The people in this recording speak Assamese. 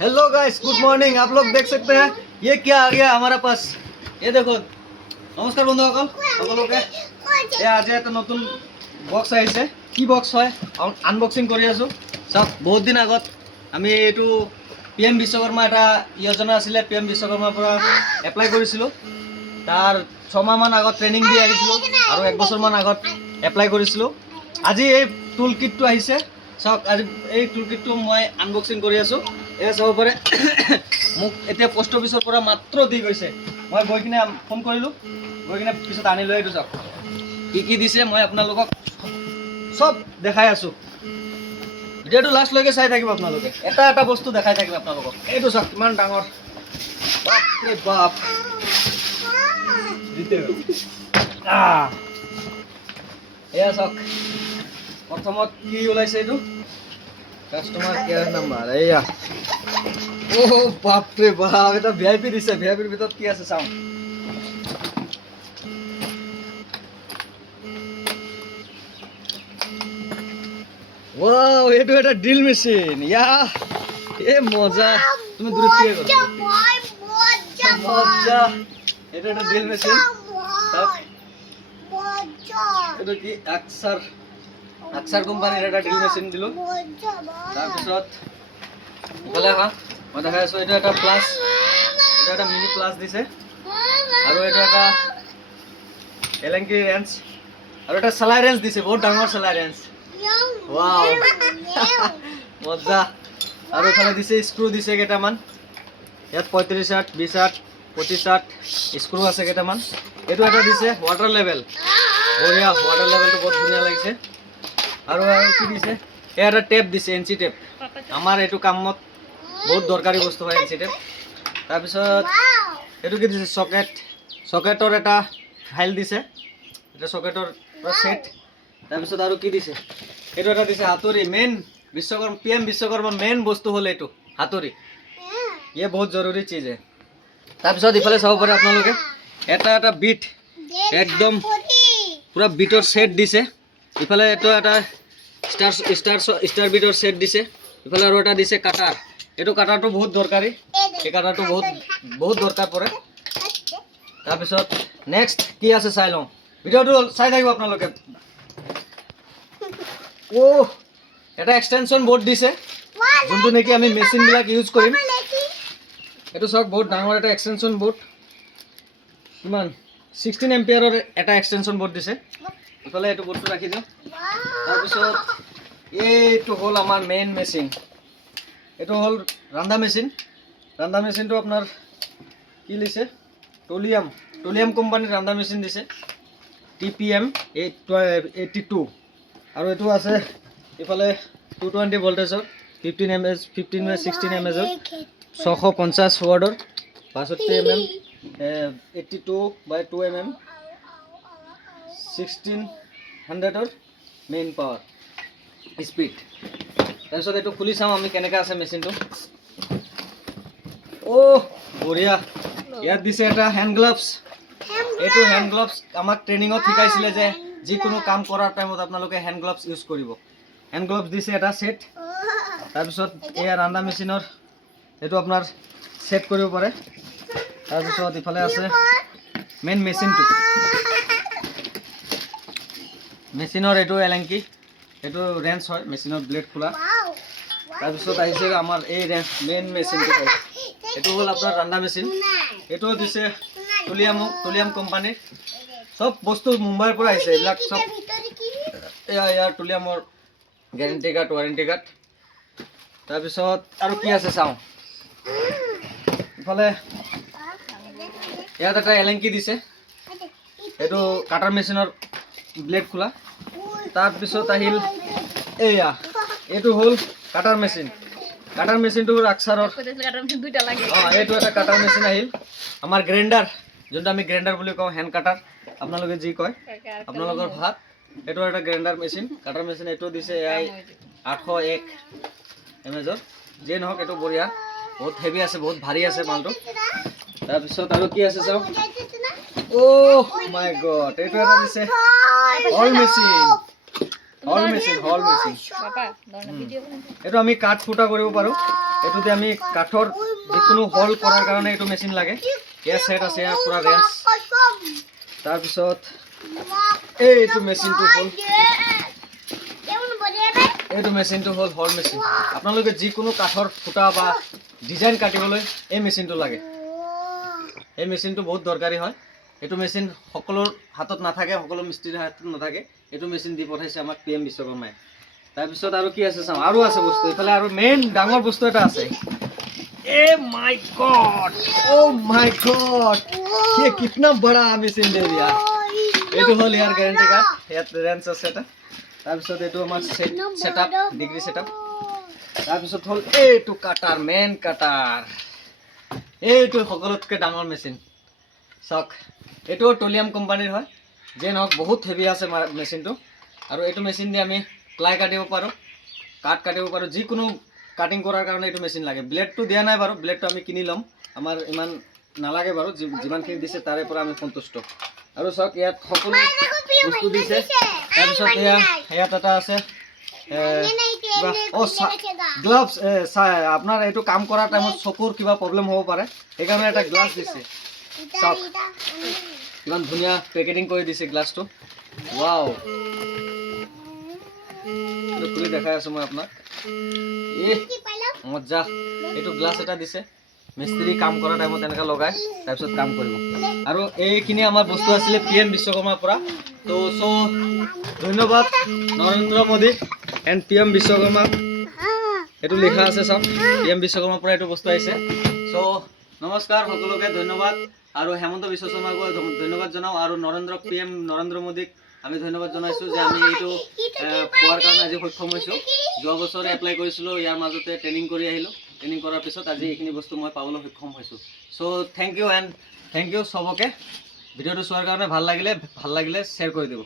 Hello guys, good morning. आप लोग देख सकते हैं ये क्या आ गया हमारे पास। ये देखो। नमस्कार बंधुসকল সকলোকে। এই আজি এটা নতুন বক্স আহিছে। কি বক্স হয় আনবক্সিং কৰি আছো। সব বহুত দিন আগত আমি এইটো পিএম বিশ্বকৰ্মা এটা যোজনা আছিলে, পিএম বিশ্বকৰ্মাৰ পৰা এপ্লাই কৰিছিলো। তাৰ 6 মাহ মান আগত ট্ৰেনিং দি আহিছিলো আৰু 1 বছৰ মান আগত এপ্লাই কৰিছিলো। আজি এই টুল কিটটো আহিছে। সব আজি এই টুল কিটটো মই আনবক্সিং কৰি আছো। এয়া চাব পাৰে মোক এতিয়া পোষ্ট অফিচৰ পৰা মাত্ৰ দি গৈছে। মই গৈ কিনে ফোন কৰিলো, গৈ কিনে পিছত আনি লৈ আহিছো। চাওক কি দিছে মই আপোনালোকক সব দেখাই আছো। ভিডিঅ'টো লাষ্টলৈকে চাই থাকিব আপোনালোকে। এটা এটা বস্তু দেখাই থাকিব আপোনালোকক। এইটো চাওক কিমান ডাঙৰ, বাপৰে বাপ। এয়া চাওক প্ৰথমত কি ওলাইছে, এইটো কাস্টমাৰ কেয়াৰ নাম্বাৰ। এয়া ও বাপরে বাপ, এটা ভিআইপি দিছে। ভিআইপির ভিতর কি আছে চাও। ওয়াও, এটা একটা ড্রিল মেশিন। ইয়া এ মজা। তুমি দূরে থেকে করো। মজা। এটা একটা ড্রিল মেশিন। এটা কি আকসার কোম্পানির একটা ড্রিল মেশিন দিল। তাৰপিছত ইফালে আহা, মই দেখাই আছো। এটা একটা প্লাস, এটা একটা মিনি প্লাস দিছে। আৰু এটা একটা এলেংকি ৰেঞ্চ, আৰু এটা সেলাই ৰেঞ্চ দিছে, বহুত ডাঙৰ সেলাই ৰেঞ্চ। ওয়াও মজা। আৰু ইফালে দিছে স্ক্ৰু দিছে কেইটামান। ইয়াত 35 আট 20 আট 25 আট স্ক্ৰু আছে কেইটামান। এইটো এটা দিছে ওয়াটাৰ লেভেল। বঢ়িয়া, ওয়াটাৰ লেভেলটো বহুত ধুনীয়া লাগিছে। আৰু কি দিছে, এটা টেপ দিছে, এনচি টেপ। আমাৰ এইটো কামত বহুত দৰকাৰী বস্তু হয় এনচি টেপ। তাৰপিছত এইটো কি দিছে, সকেটৰ এটা ফাইল দিছে। এটা সকেটৰ সেট। তাৰপিছত আৰু কি দিছে, এইটো এটা দিছে হাতুৰি। Main Vishwakarma PM Vishwakarma main বস্তু হ'ল এইটো হাতুৰি। ইয়ে বহুত জৰুৰী চিজ হয়। তাৰপিছত ইফালে চাব পাৰে আপোনালোকে এটা এটা বিট, একদম পুৰা বিটৰ সেট দিছে। ইফালে এইটো এটা ষ্টাৰ বিটৰ সেট দিছে। ইফালে আৰু এটা দিছে কাটাৰ। এইটো কাটাৰটো বহুত দৰকাৰী, এই কাটাৰটো বহুত দৰকাৰ পৰে। তাৰপিছত নেক্সট কি আছে চাই লওঁ। ভিডিঅ'টো চাই থাকিব আপোনালোকে। ও এটা এক্সটেনশন বোর্ড দিছে, যোনটো নেকি আমি মেচিনবিলাক ইউজ কৰিম। এইটো চাওক বহুত ডাঙৰ এটা এক্সটেনশন বোৰ্ড। কিমান 16 এম্পিয়াৰৰ এটা এক্সটেনশন বোৰ্ড দিছে। ইফালে এইটো বোৰ্ডটো ৰাখি দিওঁ। তাৰপিছত এইটো হ'ল আমাৰ মেইন মেচিন। এইটো হ'ল ৰান্ধা মেচিন। ৰান্ধা মেচিনটো আপোনাৰ কি লৈছে, টলিয়াম কোম্পানীৰ ৰান্ধা মেচিন দিছে। TPM 82। আৰু এইটো আছে ইফালে 220 ভোল্টেজৰ 15 mAh 16 mAh 650 ৱাৰ্ডৰ 62 mm 82/2 mm 1600ৰ মেইন পাৱাৰ স্পীড। তাৰপিছত এইটো খুলি চাওঁ আমি কেনেকৈ আছে মেচিনটো। বঢ়িয়া। ইয়াত দিছে এটা হেণ্ড গ্লাভছ। এইটো হেণ্ড গ্লাভছ আমাক ট্ৰেইনিঙত শিকাইছিলে যে যিকোনো কাম কৰাৰ টাইমত আপোনালোকে হেণ্ড গ্লাভছ ইউজ কৰিব। হেণ্ড গ্লাভছ দিছে এটা সেট। তাৰপিছত এয়া ৰান্ধা মেচিনৰ এইটো আপোনাৰ সেট কৰিব পাৰে। তাৰপিছত ইফালে আছে মেইন মেচিনটো। মেচিনৰ এইটো এলেংকি, এইটো ৰেঞ্চ হয় মেচিনৰ ব্লেড খোলা। তাৰপিছত আহিছে আমাৰ এই ৰেঞ্চ মেইন মেচিনটো হয়। এইটো হ'ল আপোনাৰ ৰান্ধা মেচিন। এইটোও দিছে টলিয়াম কোম্পানীৰ। সব বস্তু মুম্বাইৰ পৰা আহিছে। এইবিলাক সব ইয়াৰ টলিয়ামৰ গেৰেণ্টি কাৰ্ড, ৱাৰেণ্টি কাৰ্ড। তাৰপিছত আৰু কি আছে চাওঁ। ইফালে ইয়াত এটা এলেংকি দিছে, এইটো কাটাৰ মেচিনৰ ব্লেড খোলা। তাৰপিছত আহিল এয়া, এইটো হ'ল কাটাৰ মেচিন। কাটাৰ মেচিনটো আকসাৰৰ। এইটো এটা কাটাৰ মেচিন আহিল। আমাৰ গ্ৰাইণ্ডাৰ, যোনটো আমি গ্ৰাইণ্ডাৰ বুলি কওঁ, হেণ্ড কাটাৰ আপোনালোকে যি কয় আপোনালোকৰ ভাত। এইটো এটা গ্ৰাইণ্ডাৰ মেচিন, কাটাৰ মেচিন। এইটো দিছে AI 801 mAh। যিয়ে নহওক এইটো বঢ়িয়া, বহুত হেভি আছে, বহুত ভাৰী আছে মালটো। তাৰপিছত আৰু কি আছে চাওঁ। মাই গড, এইটো এটা দিছে হল মেচিন। এইটো আমি কাঠ ফুটা কৰিব পাৰোঁ। এইটোতে আমি কাঠৰ যিকোনো হল কৰাৰ কাৰণে এইটো মেচিন লাগে ইয়াৰ সেট আছে ইয়াৰ পুৰা ৰেঞ্জ তাৰপিছত এইটো মেচিনটো হ'ল হল মেচিন আপোনালোকে যিকোনো কাঠৰ ফুটা বা ডিজাইন কাটিবলৈ এই মেচিনটো লাগে এই মেচিনটো বহুত দৰকাৰী হয় এইটো মেচিন সকলোৰ হাতত নাথাকে সকলো মিস্ত্ৰীৰ হাতত নাথাকে এইটো মেচিন দি পঠাইছে আমাক PM বিশ্বকৰ্মাই তাৰপিছত আৰু কি আছে চাওঁ আৰু আছে বস্তু এইফালে আৰু মেইন ডাঙৰ বস্তু এটা আছে ए my god oh my god ये कितना बड़ा मशीन दे दिया এইটো হল ইয়াৰ গ্যাৰান্টি কাৰ্ড ইয়াত ৰেঞ্জ আছে এটা তাৰপিছত এইটো আমাৰ সেটআপ ডিগ্ৰী সেটআপ তাৰপিছত হল এইটো কাটাৰ মেন কাটাৰ এইটো সকলোতকৈ ডাঙৰ মেচিন চাওক এইটো টলিয়াম কোম্পানীৰ হয় যে নহওক বহুত হেভি আছে মেচিনটো আৰু এইটো মেচিন দি আমি প্লাই কাটিব পাৰোঁ কাট কাটিব পাৰোঁ যিকোনো কাটিং কৰাৰ কাৰণে এইটো মেচিন লাগে ব্লেডটো দিয়া নাই বাৰু ব্লেডটো আমি কিনি ল'ম আমাৰ ইমান নালাগে বাৰু যিমানখিনি দিছে তাৰে পৰা আমি সন্তুষ্ট আৰু চাওক ইয়াত সকলো বস্তু দিছে তাৰপিছত ইয়াত এটা আছে গ্লাভছ আপোনাৰ এইটো কাম কৰাৰ টাইমত চকুৰ কিবা প্ৰব্লেম হ'ব পাৰে সেইকাৰণে এটা গ্লাছ দিছে চাওক কিমান ধুনীয়া পেকেটিং কৰি দিছে গ্লাছটো ৱাও খুলি দেখাই আছোঁ মই আপোনাক মজা এইটো গ্লাছ এটা দিছে মিস্ত্ৰী কাম কৰা টাইমত এনেকৈ লগাই তাৰপিছত কাম কৰিব আৰু এইখিনি আমাৰ বস্তু আছিলে PM বিশ্বকৰ্মাৰ পৰা তো ধন্যবাদ নৰেন্দ্ৰ মোদী এণ্ড PM বিশ্বকৰ্মা এইটো লিখা আছে চাওক PM বিশ্বকৰ্মাৰ পৰা এইটো বস্তু আহিছে নমস্কাৰ সকলোকে ধন্যবাদ আৰু হেমন্ত বিশ্ব শৰ্মাক ধন্যবাদ জনাওঁ আৰু PM নৰেন্দ্ৰ মোদীক আমি ধন্যবাদ জনাইছোঁ যে আমি এইটো পোৱাৰ কাৰণে আজি সক্ষম হৈছোঁ যোৱা বছৰ এপ্লাই কৰিছিলোঁ ইয়াৰ মাজতে ট্ৰেইনিং কৰি আহিলোঁ ট্ৰেইনিং কৰাৰ পিছত আজি এইখিনি বস্তু মই পাবলৈ সক্ষম হৈছোঁ থেংক ইউ চবকে ভিডিঅ'টো চোৱাৰ কাৰণে ভাল লাগিলে শ্বেয়াৰ কৰি দিব